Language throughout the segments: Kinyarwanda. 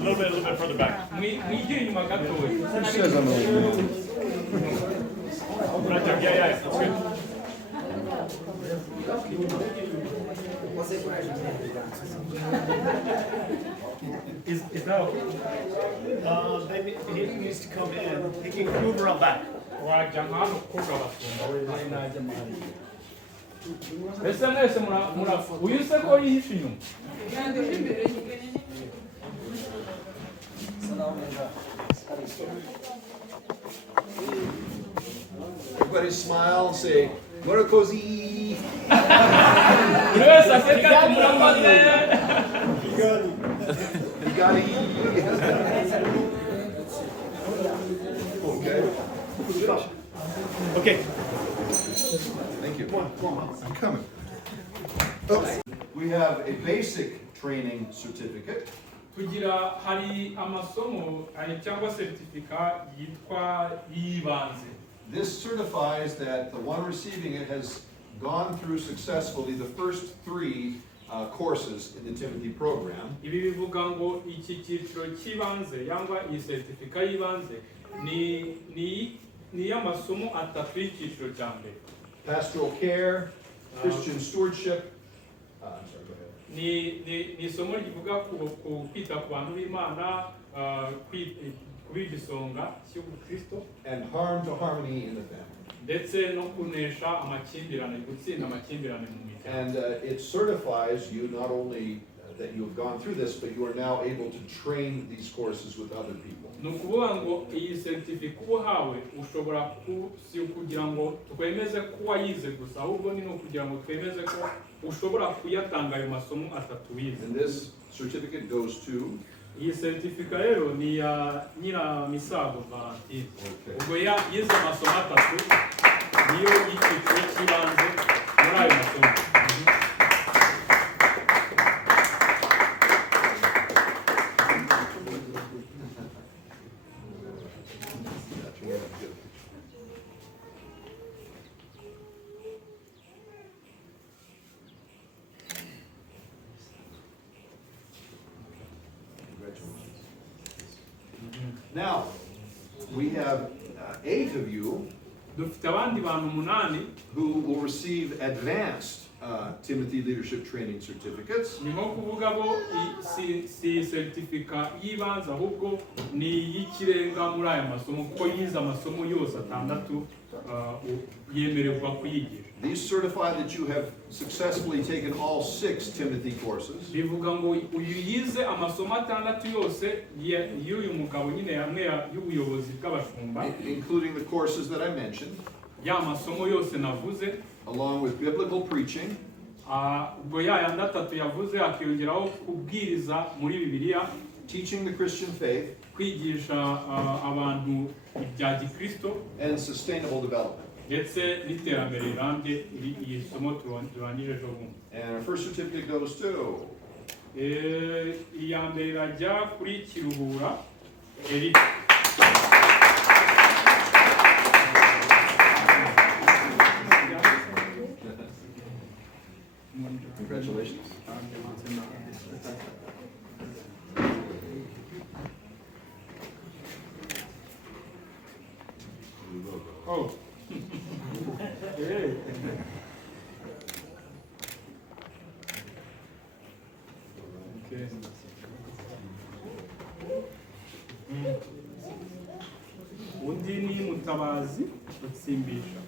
little bit further back. It says on the Right there. Yeah, that's good. Is that okay? He needs to come in. He can move around back. wajya nk'ahantu kuko abasumba we najya mahari ese mwese uyu se ko yihishe inyuma Everybody smile and say, Murakoze. buri wese aseka tumurakoze Igari. Okay. Okay. Thank you. I'm coming. Oops. We have a basic training certificate. tugira hari amasomo cyangwa certificate yitwa yibanze. This certifies that the one receiving it has gone through successfully the first 3 courses in the Timothy program. Ibi bivuga ngo iki cyiciro cy'ibanze yangwa iyi certificate y'ibanze ni y'amasomo atatu y'icyiciro cya mbere. Pastoral care, Christian stewardship. I'm sorry, go ahead. ni isomo rivuga ku kwita ku bantu b'Imana, kubiga isonga cy'ubukristo, And harm to harmony in the family. ndetse no kunesha amakimbirane, gutsinda amakimbirane mu miryango. And it certifies you not only that you have gone through this, but you are now able to train these courses with other people. Ni ukuvuga ngo iyi certificate uba uhawe ushobora si ukugira ngo twemeze ko wayize gusa, ahubwo ni ukugira ngo twemeze ko ushobora kuyatanga ayo masomo atatu wize. And this certificate goes to iyi certificate rero ni ya Nyiramisago Valentine. Okay. Ubwo yize amasomo atatu niyo y'icyiciro cy'ibanze muri ayo masomo. Now, we have 8 of you Dufite abandi bantu 8 who will receive advanced Timothy leadership training certificates. ni nko kuvuga bo si certificate y'ibanze ahubwo ni y'ikirenga muri aya masomo kuko yize amasomo yose atandatu yemererwa kuyigisha. These certify that you have successfully taken all 6 Timothy courses. Bivuga ngo uyu yize amasomo atandatu yose y'uyu mugabo nyine yamwe y'ubuyobozi bw'abashumba, Including the courses that I mentioned, ya masomo yose navuze, along with biblical preaching, ubwo yayandi atatu yavuze akiyongeraho kubwiriza muri Bibiliya, teaching the Christian faith, kwigisha abantu ibya gikristo, and sustainable development. ndetse n'iterambere rirambye. Iyi somo turangije ejo bundi. And our first certificate goes to iya mbere irajya kuri Kiruhura Eric. Congratulations. Oh. Hey. Okay. Undi ni Mutabazi Utsimbisha.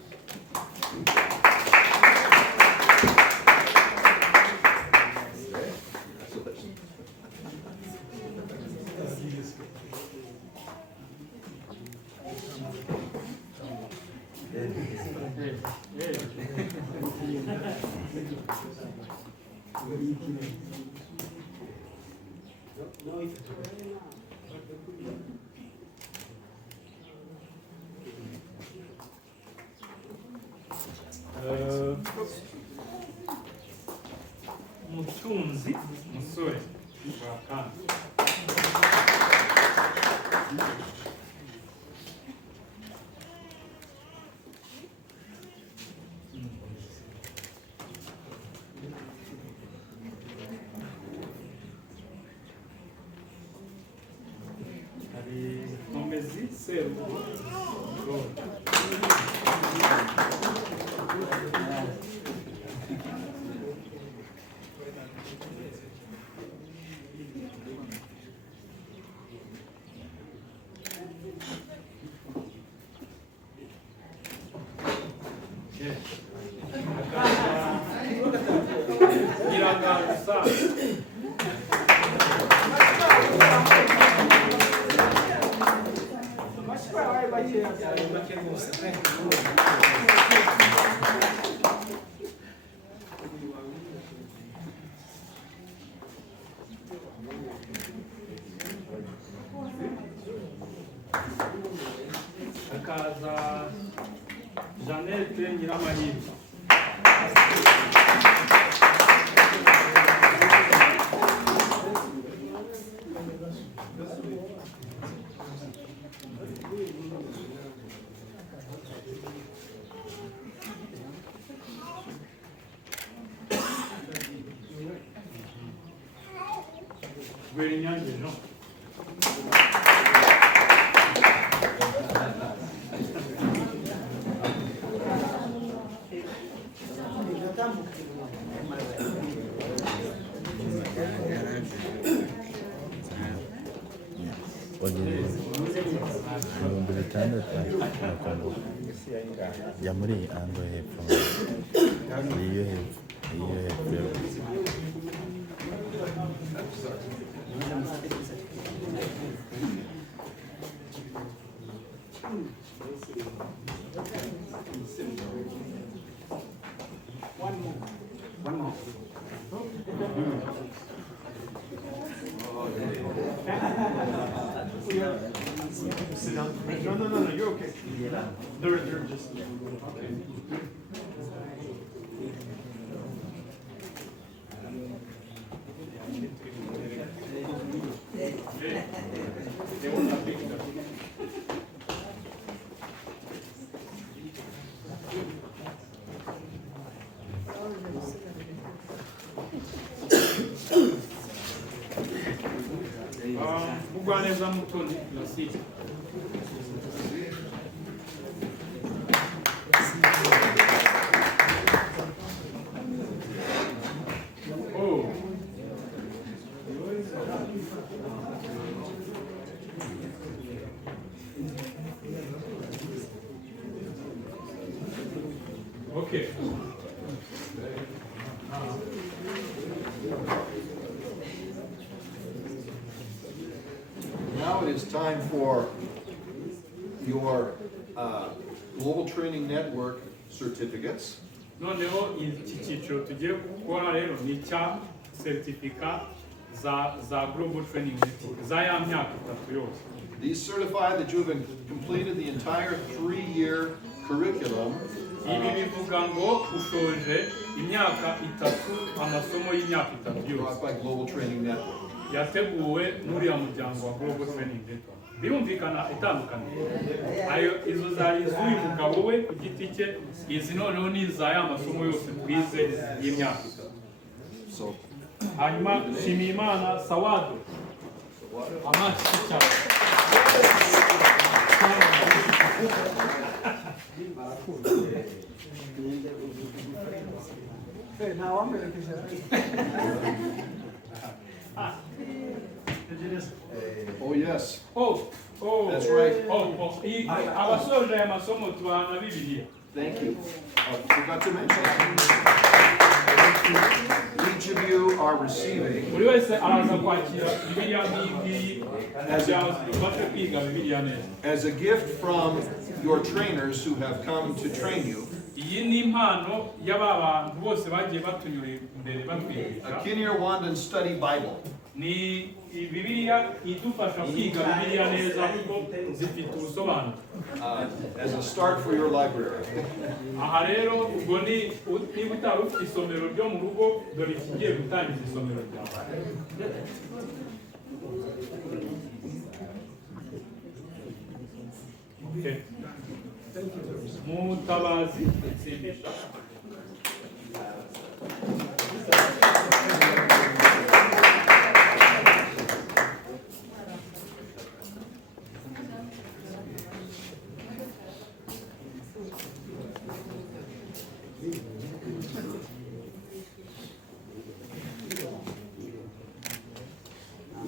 Mutunzi Musore Wakanda. Karekezi Serugo. Akaza Jeannette Nyiramahirwe. Gwelinyange Jean. ibihumbi bitandatu jya muri iyi ango hepfo iyo hepfo One more. Sit down. No, you're okay. They're just. Okay. Mugwaneza Mutoni Lasiti. Oh. Okay. Now it is time for your Global Training Network certificates. Noneho iki cyiciro tugiye gukora rero ni icya certificate za Global Training Network za ya myaka 3 yose. These certify that you have completed the entire 3-year curriculum. Ibi bivuga ngo ushoje imyaka 3 amasomo y'imyaka 3 yose. Brought by Global Training Network. Yateguwe n'uriya muryango wa Global Training Network. Birumvikana itandukanye. Ayo izo zari iz'uyu mugabo we ku giti cye, izi noneho ni iza ya masomo yose twize y'imyaka 3. So, Hanyuma Shimimana Sawado. Amazi cyane. oh yes, Oh. that's right. Abasoje aya masomo tubana Bibiliya. Thank you. Forgot to mention, each of you are receiving Buri wese araza kwakira Bibiliya nk'iyi cyangwa se dufashe kwiga Bibiliya neza. as a gift from your trainers who have come to train you. Iyi ni impano y'aba bantu bose bagiye batunyura imbere batwigisha. A Kinnear Wandon Study Bible. Ni Bibiliya idufasha kwiga Bibiliya neza kuko zifite ubusobanuro. As a start for your library. Aha rero ubwo niba utari ufite isomero ryo mu rugo dore ikigiye gutangiza isomero ryawe. Okay. Mutabazi Nsindisha.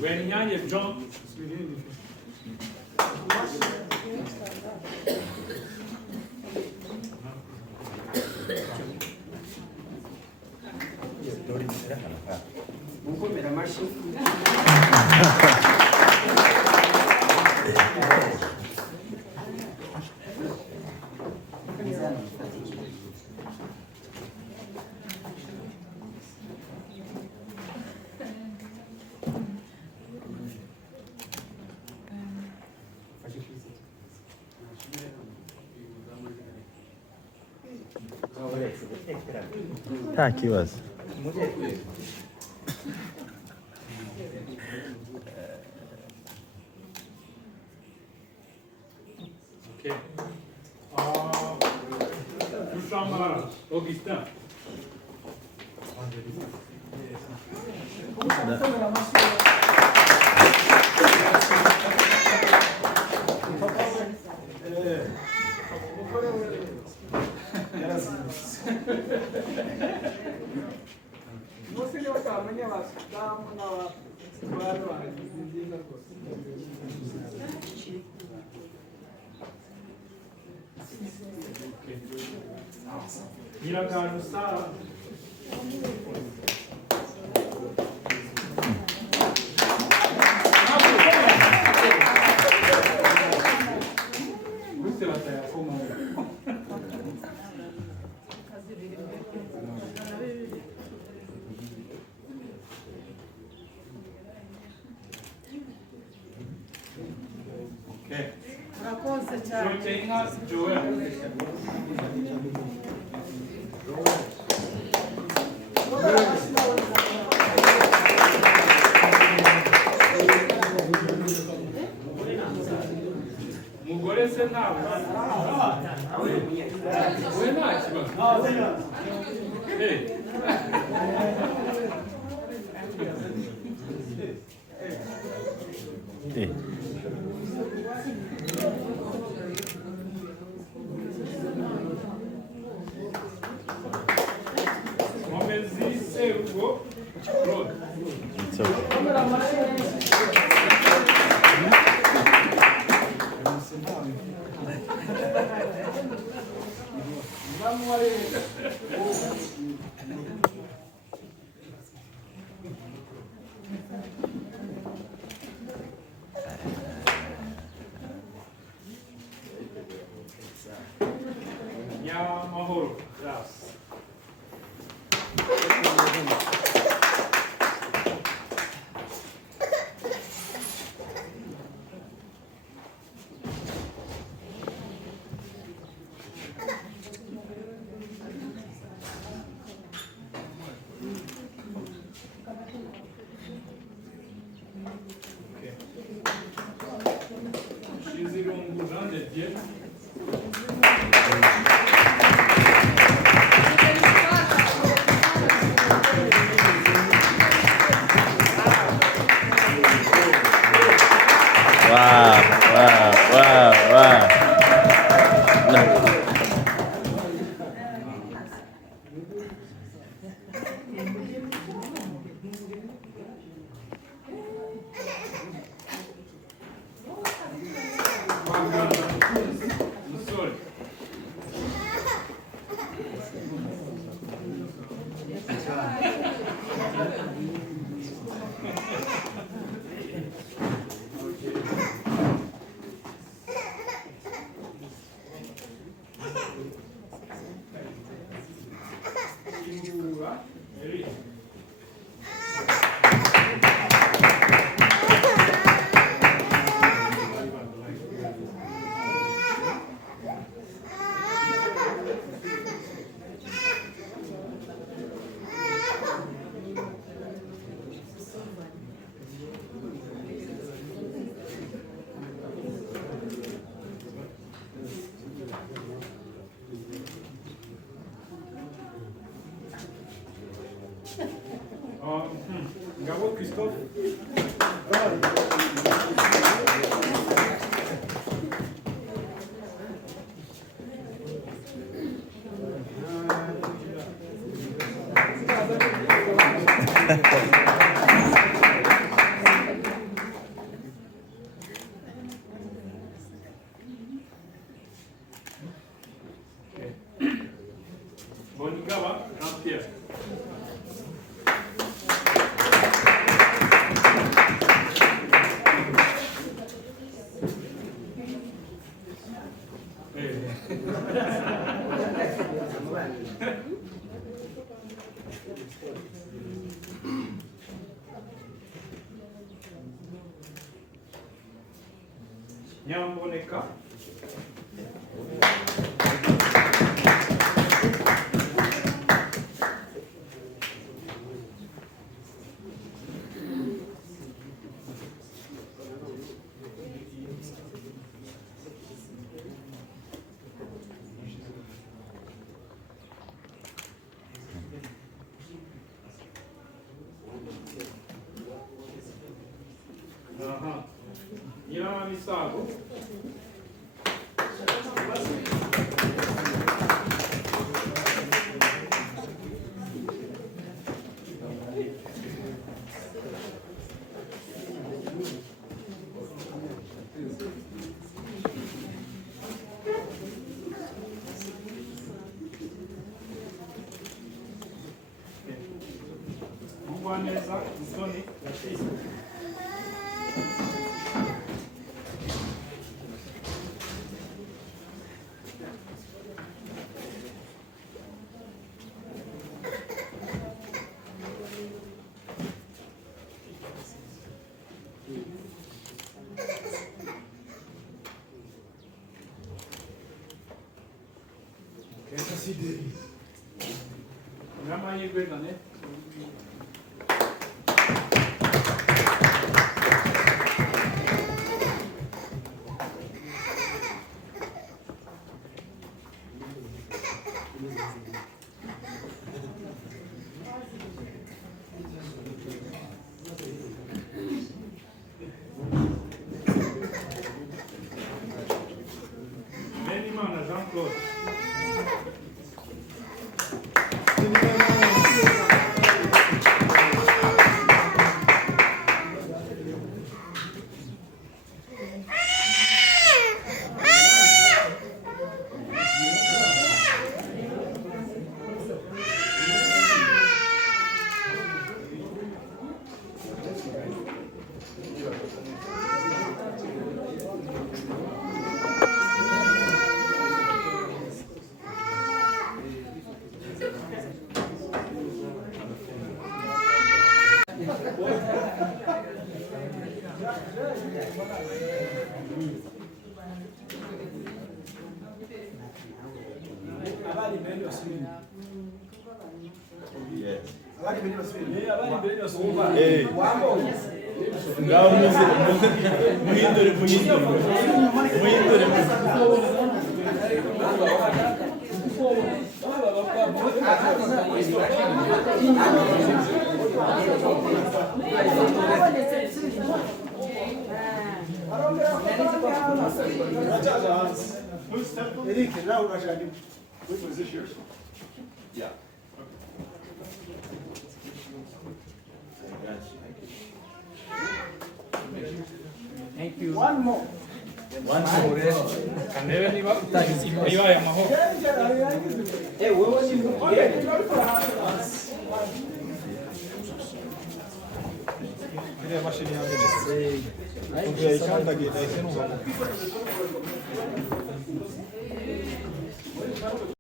Wenyange John. Mukomera amashyi. nta kibazo. Okay. Dushambara Augustin. Você leva a manhã lá, dá uma lá, claro, lá, Hiragana Sara. Você vai ter como Okay. Proteína Joel. Mugore se ntabwo. We nta kibazo. Hey. Momezi Serugo Road. It's okay. Nyamahoro. Yes. Shizirungu Jean de Dieu. Wow. No. Musore. Ngabo Christophe. Nyamboneka. Aha. Nyamisago. Mugwaneza Mutoni Yashyize. N'amahirwe Dane. Benimana Jean-Claude. Ngaho muhindure Eric, now we're going to was this yours? Yeah. Thank you. One more. Kandebe niba ibaye amahoro. Iriya mashini yamenetse. Ubwo yayikandagiye nahise numva.